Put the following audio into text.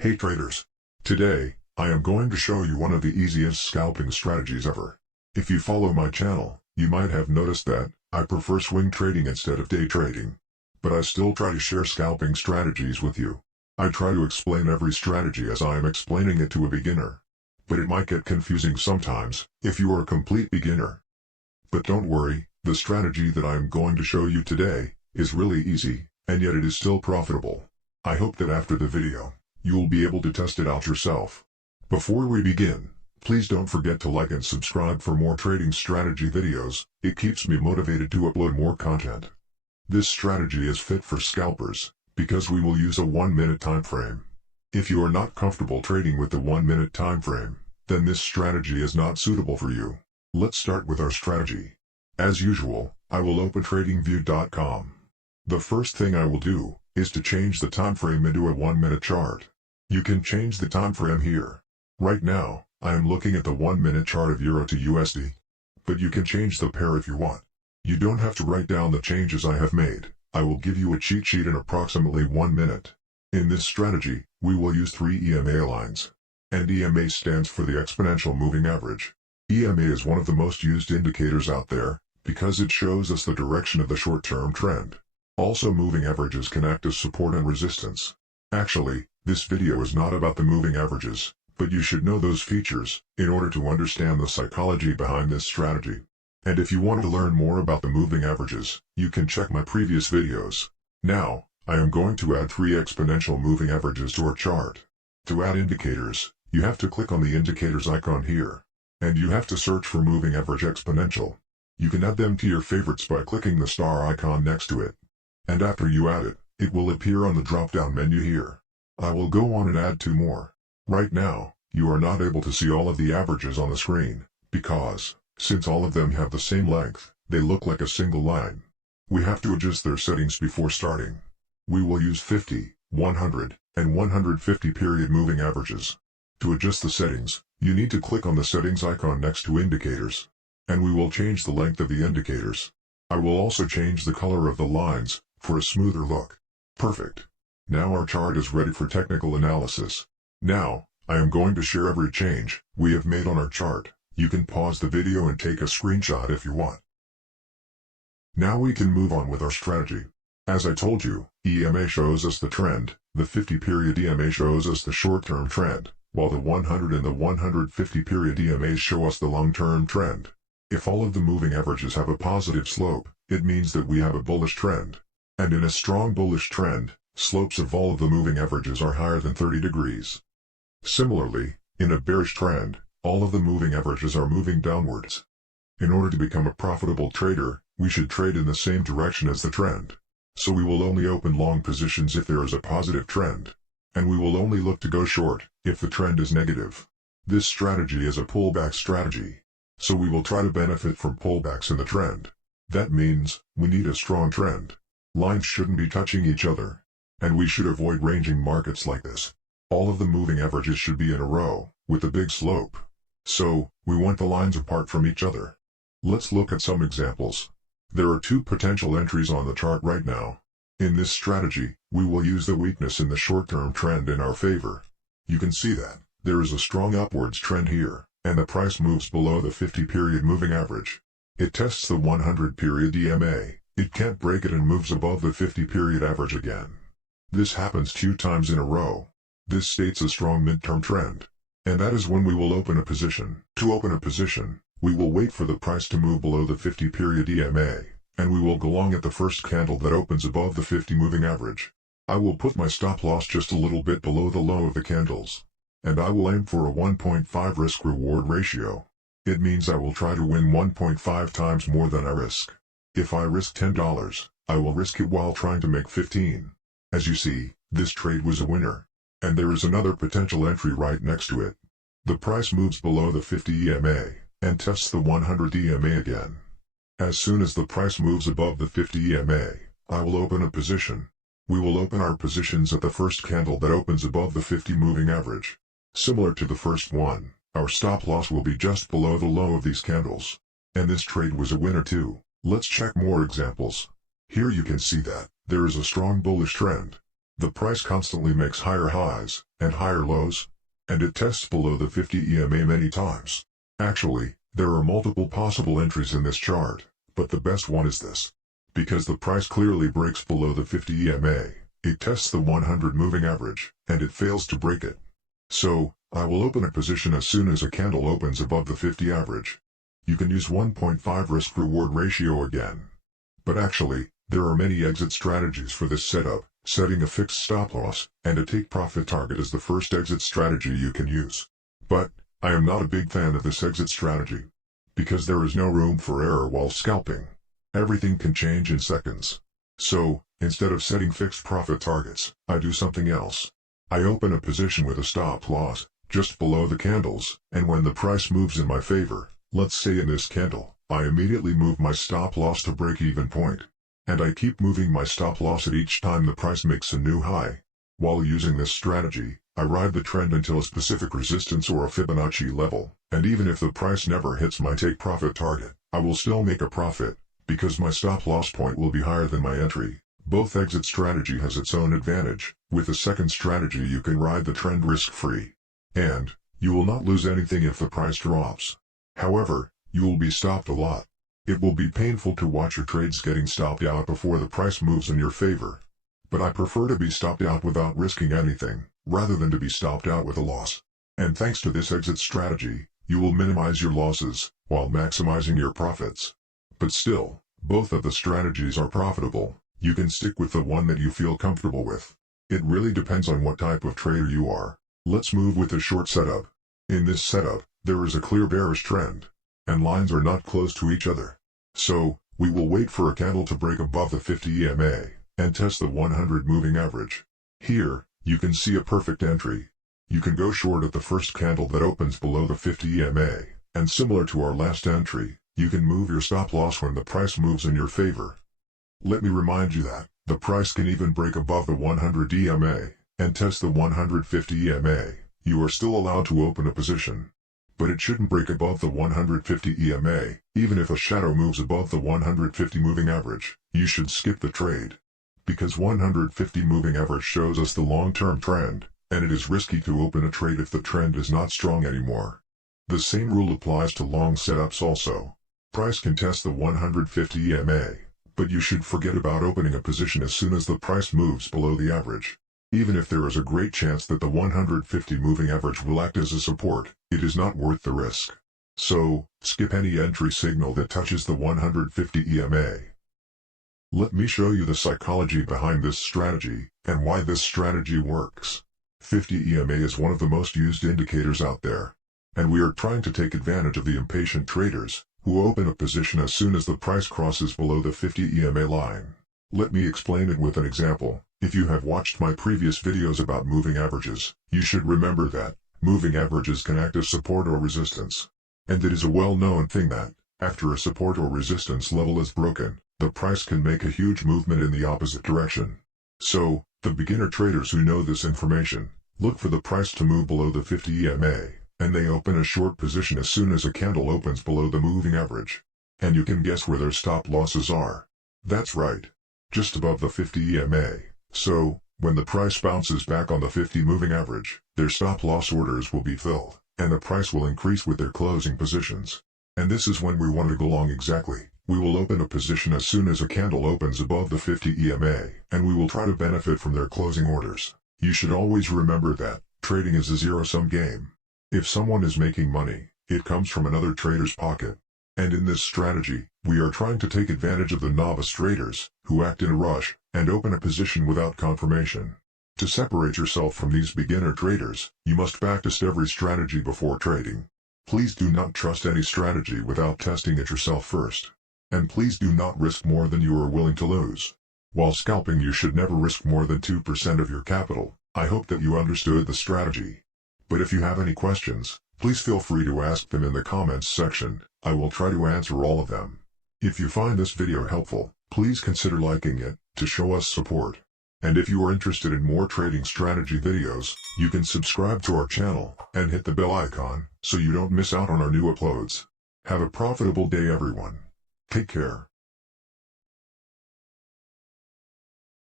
Hey traders! Today, I am going to show you one of the easiest scalping strategies ever. If you follow my channel, you might have noticed that I prefer swing trading instead of day trading. But I still try to share scalping strategies with you. I try to explain every strategy as I am explaining it to a beginner. But it might get confusing sometimes, if you are a complete beginner. But don't worry, the strategy that I am going to show you today is really easy, and yet it is still profitable. I hope that after the video, you will be able to test it out yourself. Before we begin, please don't forget to like and subscribe for more trading strategy videos. It keeps me motivated to upload more content. This strategy is fit for scalpers, because we will use a 1-minute time frame. If you are not comfortable trading with the 1-minute time frame, then this strategy is not suitable for you. Let's start with our strategy. As usual, I will open tradingview.com. The first thing I will do is to change the time frame into a 1-minute chart. You can change the time frame here. Right now, I am looking at the 1-minute chart of Euro to USD. But you can change the pair if you want. You don't have to write down the changes I have made. I will give you a cheat sheet in approximately 1 minute. In this strategy, we will use 3 EMA lines. And EMA stands for the exponential moving average. EMA is one of the most used indicators out there, because it shows us the direction of the short-term trend. Also, moving averages can act as support and resistance. Actually, this video is not about the moving averages, but you should know those features in order to understand the psychology behind this strategy. And if you want to learn more about the moving averages, you can check my previous videos. Now, I am going to add 3 exponential moving averages to our chart. To add indicators, you have to click on the indicators icon here. And you have to search for moving average exponential. You can add them to your favorites by clicking the star icon next to it. And after you add it, it will appear on the drop-down menu here. I will go on and add 2 more. Right now, you are not able to see all of the averages on the screen, because, since all of them have the same length, they look like a single line. We have to adjust their settings before starting. We will use 50, 100, and 150 period moving averages. To adjust the settings, you need to click on the settings icon next to indicators. And we will change the length of the indicators. I will also change the color of the lines, for a smoother look. Perfect. Now our chart is ready for technical analysis. Now, I am going to share every change we have made on our chart. You can pause the video and take a screenshot if you want. Now we can move on with our strategy. As I told you, EMA shows us the trend, the 50-period EMA shows us the short-term trend, while the 100 and the 150-period EMAs show us the long-term trend. If all of the moving averages have a positive slope, it means that we have a bullish trend. And in a strong bullish trend, slopes of all of the moving averages are higher than 30 degrees. Similarly, in a bearish trend, all of the moving averages are moving downwards. In order to become a profitable trader, we should trade in the same direction as the trend. So we will only open long positions if there is a positive trend. And we will only look to go short if the trend is negative. This strategy is a pullback strategy. So we will try to benefit from pullbacks in the trend. That means, we need a strong trend. Lines shouldn't be touching each other. And we should avoid ranging markets like this. All of the moving averages should be in a row, with a big slope. So, we want the lines apart from each other. Let's look at some examples. There are 2 potential entries on the chart right now. In this strategy, we will use the weakness in the short-term trend in our favor. You can see that there is a strong upwards trend here, and the price moves below the 50-period moving average. It tests the 100-period EMA. It can't break it and moves above the 50-period average again. This happens 2 times in a row. This states a strong midterm trend. And that is when we will open a position. To open a position, we will wait for the price to move below the 50-period EMA, and we will go long at the first candle that opens above the 50 moving average. I will put my stop loss just a little bit below the low of the candles. And I will aim for a 1.5 risk-reward ratio. It means I will try to win 1.5 times more than I risk. If I risk $10, I will risk it while trying to make 15. As you see, this trade was a winner. And there is another potential entry right next to it. The price moves below the 50 EMA, and tests the 100 EMA again. As soon as the price moves above the 50 EMA, I will open a position. We will open our positions at the first candle that opens above the 50 moving average. Similar to the first one, our stop loss will be just below the low of these candles. And this trade was a winner too. Let's check more examples. Here you can see that there is a strong bullish trend. The price constantly makes higher highs, and higher lows, and it tests below the 50 EMA many times. Actually, there are multiple possible entries in this chart, but the best one is this. Because the price clearly breaks below the 50 EMA, it tests the 100 moving average, and it fails to break it. So, I will open a position as soon as a candle opens above the 50 average. You can use 1.5 risk-reward ratio again. But actually, there are many exit strategies for this setup. Setting a fixed stop loss and a take profit target is the first exit strategy you can use. But, I am not a big fan of this exit strategy. Because there is no room for error while scalping. Everything can change in seconds. So, instead of setting fixed profit targets, I do something else. I open a position with a stop loss, just below the candles, and when the price moves in my favor, let's say in this candle, I immediately move my stop loss to break-even point. And I keep moving my stop loss at each time the price makes a new high. While using this strategy, I ride the trend until a specific resistance or a Fibonacci level, and even if the price never hits my take profit target, I will still make a profit, because my stop loss point will be higher than my entry. Both exit strategy has its own advantage. With the second strategy you can ride the trend risk-free. And, you will not lose anything if the price drops. However, you will be stopped a lot. It will be painful to watch your trades getting stopped out before the price moves in your favor. But I prefer to be stopped out without risking anything, rather than to be stopped out with a loss. And thanks to this exit strategy, you will minimize your losses, while maximizing your profits. But still, both of the strategies are profitable. You can stick with the one that you feel comfortable with. It really depends on what type of trader you are. Let's move with a short setup. In this setup, there is a clear bearish trend, and lines are not close to each other. So, we will wait for a candle to break above the 50 EMA, and test the 100 moving average. Here, you can see a perfect entry. You can go short at the first candle that opens below the 50 EMA, and similar to our last entry, you can move your stop loss when the price moves in your favor. Let me remind you that, the price can even break above the 100 EMA, and test the 150 EMA. You are still allowed to open a position. But it shouldn't break above the 150 EMA, even if a shadow moves above the 150 moving average, you should skip the trade. Because 150 moving average shows us the long-term trend, and it is risky to open a trade if the trend is not strong anymore. The same rule applies to long setups also. Price can test the 150 EMA, but you should forget about opening a position as soon as the price moves below the average. Even if there is a great chance that the 150 moving average will act as a support, it is not worth the risk. So, skip any entry signal that touches the 150 EMA. Let me show you the psychology behind this strategy, and why this strategy works. 50 EMA is one of the most used indicators out there. And we are trying to take advantage of the impatient traders, who open a position as soon as the price crosses below the 50 EMA line. Let me explain it with an example. If you have watched my previous videos about moving averages, you should remember that moving averages can act as support or resistance. And it is a well-known thing that, after a support or resistance level is broken, the price can make a huge movement in the opposite direction. So, the beginner traders who know this information, look for the price to move below the 50 EMA, and they open a short position as soon as a candle opens below the moving average. And you can guess where their stop losses are. That's right. Just above the 50 EMA. So, when the price bounces back on the 50 moving average, their stop loss orders will be filled, and the price will increase with their closing positions. And this is when we want to go long exactly. We will open a position as soon as a candle opens above the 50 EMA, and we will try to benefit from their closing orders. You should always remember that trading is a zero-sum game. If someone is making money, it comes from another trader's pocket. And in this strategy, we are trying to take advantage of the novice traders, who act in a rush, and open a position without confirmation. To separate yourself from these beginner traders, you must backtest every strategy before trading. Please do not trust any strategy without testing it yourself first. And please do not risk more than you are willing to lose. While scalping, you should never risk more than 2% of your capital. I hope that you understood the strategy. But if you have any questions, please feel free to ask them in the comments section. I will try to answer all of them. If you find this video helpful, please consider liking it, to show us support. And if you are interested in more trading strategy videos, you can subscribe to our channel, and hit the bell icon, so you don't miss out on our new uploads. Have a profitable day everyone. Take care.